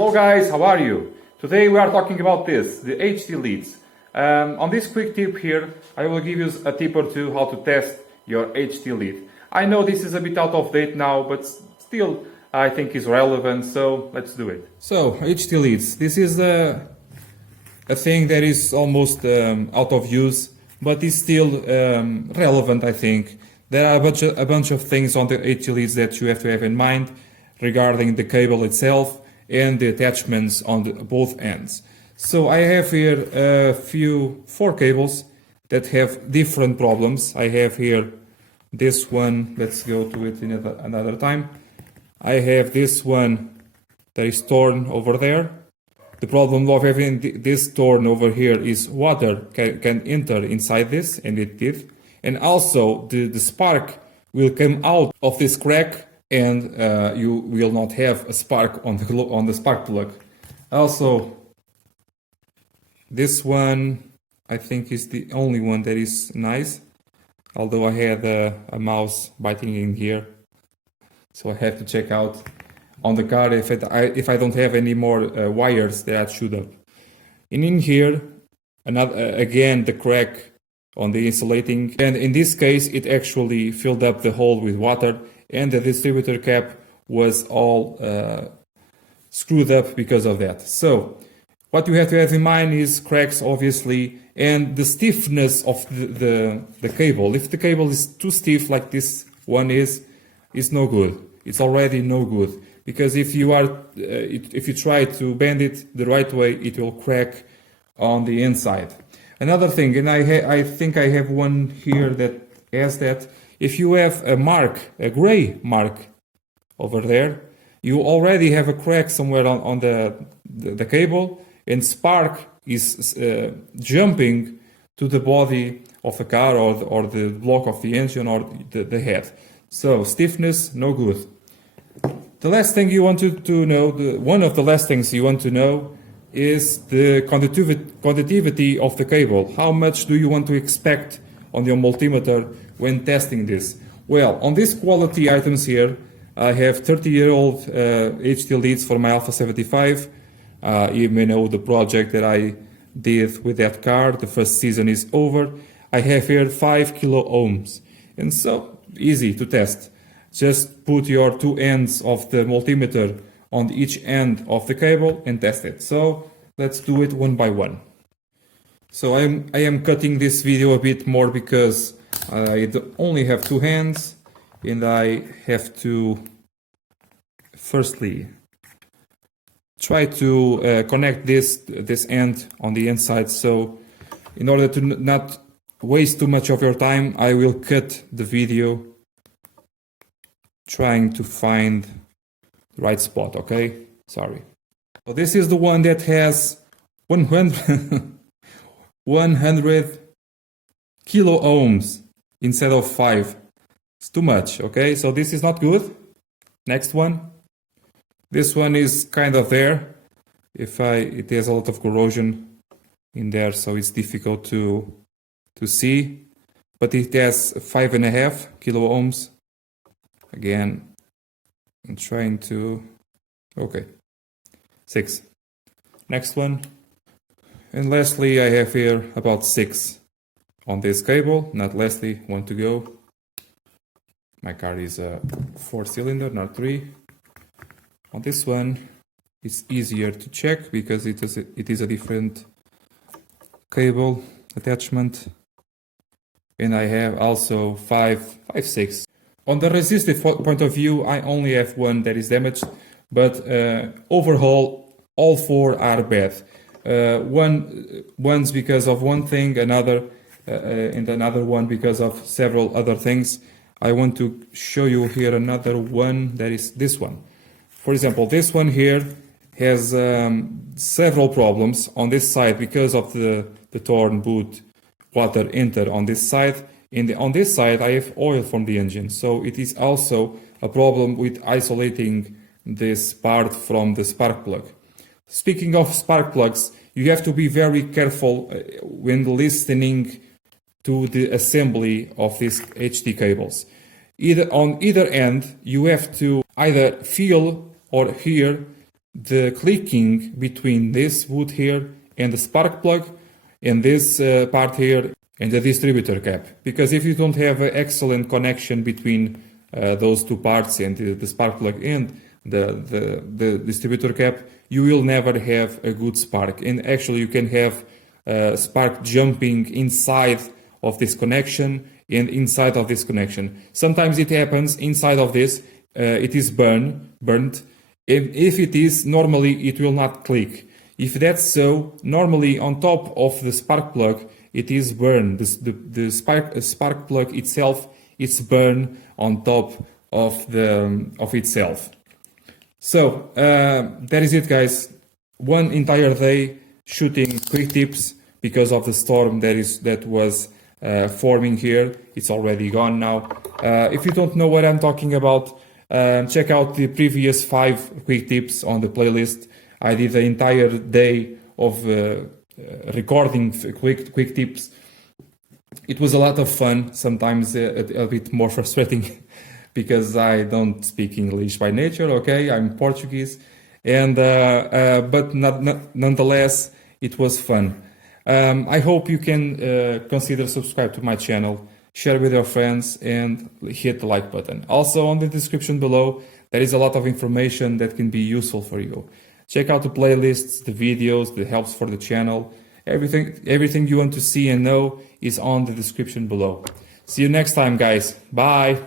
Hello guys, how are you? Today we are talking about this, the HT leads. On this quick tip here, I will give you a tip or two how to test your HT lead. I know this is a bit out of date now, but still I think is relevant, so let's do it. So, HT leads. This is a thing that is almost out of use, but is still relevant, I think. There are a bunch of things on the HT leads that you have to have in mind regarding the cable itself and the attachments on both ends. So I have here four cables that have different problems. I have here this one, let's go to it in another time. I have this one that is torn over there. The problem of having this torn over here is water can enter inside this, and it did. And also the spark will come out of this crack, and you will not have a spark on the spark plug. Also, this one I think is the only one that is nice, although I had a mouse biting in here, so I have to check out on the car if I don't have any more wires that I should have. And in here, again the crack on the insulating, and in this case it actually filled up the hole with water, and the distributor cap was all screwed up because of that. So what you have to have in mind is cracks, obviously, and the stiffness of the cable. If the cable is too stiff like this one is, it's no good. It's already no good, because if you try to bend it the right way, it will crack on the inside. Another thing, and I think I have one here that has that. If you have a gray mark over there, you already have a crack somewhere on the cable, and spark is jumping to the body of the car or the block of the engine or the head. So stiffness, no good. The last thing you want to know, one of the last things you want to know is the conductivity of the cable. How much do you want to expect on your multimeter when testing this? Well, on these quality items here, I have 30-year-old HT leads for my Alfa 75. You may know the project that I did with that car. The first season is over. I have here 5 kilo ohms, and so easy to test. Just put your two ends of the multimeter on each end of the cable and test it. So let's do it one by one. So I am cutting this video a bit more because I only have two hands, and I have to firstly try to connect this end on the inside. So in order to not waste too much of your time, I will cut the video trying to find the right spot, okay? Sorry. So this is the one that has 100 kilo ohms instead of 5. It's too much, okay? So this is not good. Next one. This one is kind of there. It has a lot of corrosion in there, so it's difficult to see. But it has 5.5 kilo ohms. Again, I'm trying to, okay, 6. Next one. And lastly, I have here about 6 on this cable. Not lastly, one to go. My car is a 4-cylinder, not 3. On this one, it's easier to check because it is a different cable attachment. And I have also 5, 6. On the resistive point of view, I only have one that is damaged, but overall, all 4 are bad. One's because of one thing, another, and another one because of several other things. I want to show you here another one, that is this one. For example, this one here has several problems on this side because of the torn boot. Water enter on this side. On this side, I have oil from the engine, so it is also a problem with isolating this part from the spark plug. Speaking of spark plugs, you have to be very careful when listening to the assembly of these HT cables. On either end, you have to either feel or hear the clicking between this wood here and the spark plug and this part here and the distributor cap. Because if you don't have an excellent connection between those two parts and the spark plug and the distributor cap, you will never have a good spark. And actually you can have spark jumping inside of this connection and inside of this connection. Sometimes it happens inside of this, it is burnt. If it is, normally it will not click. If that's so, normally on top of the spark plug, it is burned. The spark plug itself, it's burned on top of itself. So that is it, guys. One entire day shooting quick tips because of the storm that was forming here. It's already gone now. If you don't know what I'm talking about, check out the previous 5 quick tips on the playlist. I did the entire day of recording quick tips. It was a lot of fun, sometimes a bit more frustrating because I don't speak English by nature, okay? I'm Portuguese, and but nonetheless, it was fun. I hope you can consider subscribe to my channel, share with your friends, and hit the like button. Also, on the description below, there is a lot of information that can be useful for you. Check out the playlists, the videos, the helps for the channel. Everything you want to see and know is on the description below. See you next time, guys. Bye.